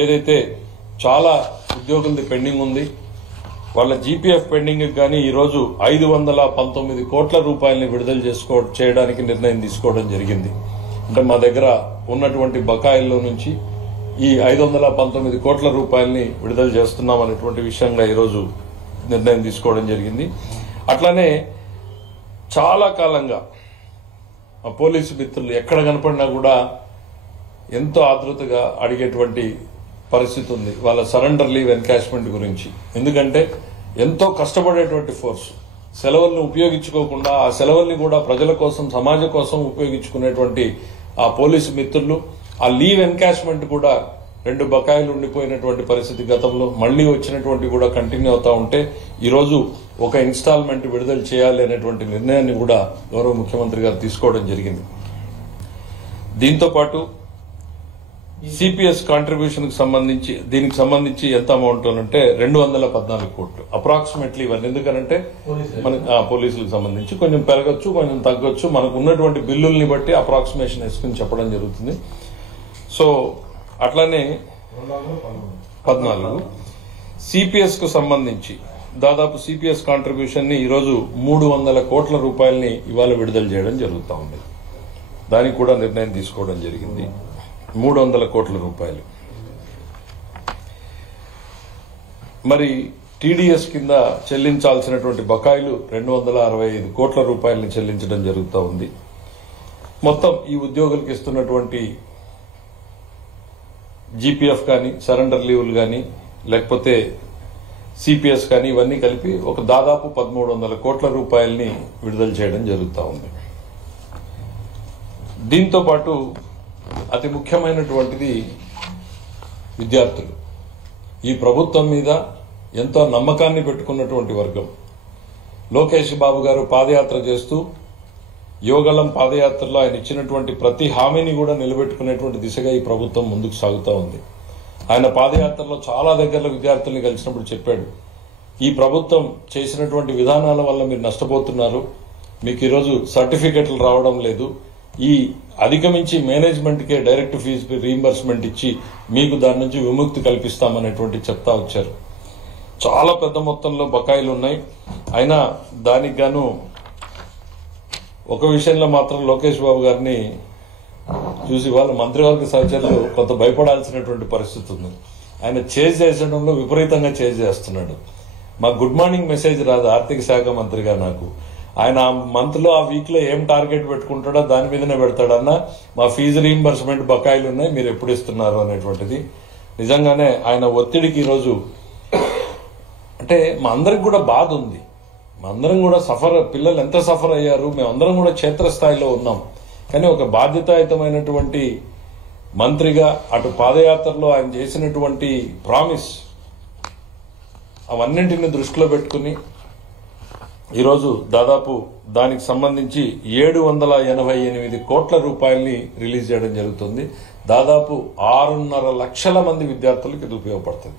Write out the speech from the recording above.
ఏదైతే చాలా ఉద్యోగులది పెండింగ్ ఉంది వాళ్ళ జీపీఎఫ్ పెండింగ్ గానీ ఈ రోజు 519 కోట్ల రూపాయలని విడుదల చేయడానికి నిర్ణయం తీసుకోవడం జరిగింది. అంటే మా దగ్గర ఉన్నటువంటి బకాయిల్లో నుంచి ఈ 519 కోట్ల రూపాయలని విడుదల చేస్తున్నాం అనేటువంటి విషయంగా ఈ రోజు నిర్ణయం తీసుకోవడం జరిగింది. అట్లానే చాలా కాలంగా ఆ పోలీసు మిత్రులు ఎక్కడ కనపడినా కూడా ఎంతో ఆతృతగా అడిగేటువంటి పరిస్థితి ఉంది వాళ్ళ సరెండర్ లీవ్ ఎన్కాష్మెంట్ గురించి. ఎందుకంటే ఎంతో కష్టపడేటువంటి ఫోర్స్ సెలవులను ఉపయోగించుకోకుండా ఆ సెలవుల్ని కూడా ప్రజల కోసం సమాజం కోసం ఉపయోగించుకునేటువంటి ఆ పోలీసు మిత్రులు ఆ లీవ్ ఎన్కాష్మెంట్ కూడా 2 బకాయిలు ఉండిపోయినటువంటి పరిస్థితి గతంలో మళ్లీ వచ్చినటువంటి కూడా కంటిన్యూ అవుతా ఉంటే ఈరోజు ఒక ఇన్స్టాల్మెంట్ విడుదల చేయాలి అనేటువంటి నిర్ణయాన్ని కూడా గౌరవ ముఖ్యమంత్రి గారు తీసుకోవడం జరిగింది. దీంతో పాటు సిపిఎస్ కాంట్రిబ్యూషన్ దీనికి సంబంధించి ఎంత అమౌంట్ అంటే 214 కోట్లు అప్రాక్సిమేట్లీ ఇవన్నీ. ఎందుకంటే మన పోలీసులకు సంబంధించి కొంచెం పెరగచ్చు కొంచెం తగ్గొచ్చు, మనకు ఉన్నటువంటి బిల్లుల్ని బట్టి అప్రాక్సిమేషన్ వేసుకుని చెప్పడం జరుగుతుంది. సో అట్లానే 14 సిపిఎస్ కు సంబంధించి దాదాపు సిపిఎస్ కాంట్రిబ్యూషన్ ని ఈరోజు 300 కోట్ల రూపాయలని ఇవాళ విడుదల చేయడం జరుగుతూ ఉంది. దానికి కూడా నిర్ణయం తీసుకోవడం జరిగింది. 300 కోట్ల రూపాయలు. మరి టీడీఎస్ కింద చెల్లించాల్సినటువంటి బకాయిలు 265 కోట్ల రూపాయలని చెల్లించడం జరుగుతూ ఉంది. మొత్తం ఈ ఉద్యోగులకు ఇస్తున్నటువంటి జీపీఎఫ్ కానీ సరెండర్ లీవులు కానీ లేకపోతే సిపిఎస్ కానీ ఇవన్నీ కలిపి ఒక దాదాపు 1300 కోట్ల రూపాయలని విడుదల చేయడం జరుగుతూ ఉంది. దీంతో పాటు అతి ముఖ్యమైనటువంటిది విద్యార్థులు. ఈ ప్రభుత్వం మీద ఎంతో నమ్మకాన్ని పెట్టుకున్నటువంటి వర్గం. లోకేష్ బాబు గారు పాదయాత్ర చేస్తూ యువగళం పాదయాత్రలో ఆయన ఇచ్చినటువంటి ప్రతి హామీని కూడా నిలబెట్టుకునేటువంటి దిశగా ఈ ప్రభుత్వం ముందుకు సాగుతూ ఉంది. ఆయన పాదయాత్రలో చాలా దగ్గరలో విద్యార్థుల్ని కలిసినప్పుడు చెప్పాడు, ఈ ప్రభుత్వం చేసినటువంటి విధానాల వల్ల మీరు నష్టపోతున్నారు, మీకు ఈరోజు సర్టిఫికెట్లు రావడం లేదు, ఈ అధిగమించి మేనేజ్మెంట్ కే డైరెక్ట్ ఫీజు రీయింబర్స్మెంట్ ఇచ్చి మీకు దాని నుంచి విముక్తి కల్పిస్తామనేటువంటి చెప్తా వచ్చారు. చాలా పెద్ద మొత్తంలో బకాయిలు ఉన్నాయి. అయినా దానికి గాను ఒక విషయంలో మాత్రం లోకేష్ బాబు గారిని చూసి వాళ్ళ మంత్రివర్గ సహచరులు కొంత భయపడాల్సినటువంటి పరిస్థితి ఉంది. ఆయన చేజ్ చేసడంలో విపరీతంగా చేజ్ చేస్తున్నాడు. మాకు గుడ్ మార్నింగ్ మెసేజ్ రాదు ఆర్థిక శాఖ మంత్రిగా. నాకు ఆయన ఆ మంత్ లో ఆ వీక్ లో ఏం టార్గెట్ పెట్టుకుంటాడో దాని మీదనే పెడతాడన్నా మా ఫీజు రీయింబర్స్మెంట్ బకాయిలు ఉన్నాయి మీరు ఎప్పుడు ఇస్తున్నారు అనేటువంటిది. నిజంగానే ఆయన ఒత్తిడికి ఈరోజు అంటే మా అందరికి కూడా బాధ ఉంది. మా అందరం కూడా పిల్లలు ఎంత సఫర్ అయ్యారు, మేమందరం కూడా క్షేత్రస్థాయిలో ఉన్నాం. కానీ ఒక బాధ్యతాయుతమైనటువంటి మంత్రిగా అటు పాదయాత్రలో ఆయన చేసినటువంటి ప్రామిస్ అవన్నింటిని దృష్టిలో పెట్టుకుని ఈరోజు దాదాపు దానికి సంబంధించి 788 కోట్ల రూపాయలని రిలీజ్ చేయడం జరుగుతుంది. దాదాపు 6.5 లక్షల మంది విద్యార్థులకు ఇది ఉపయోగపడుతుంది.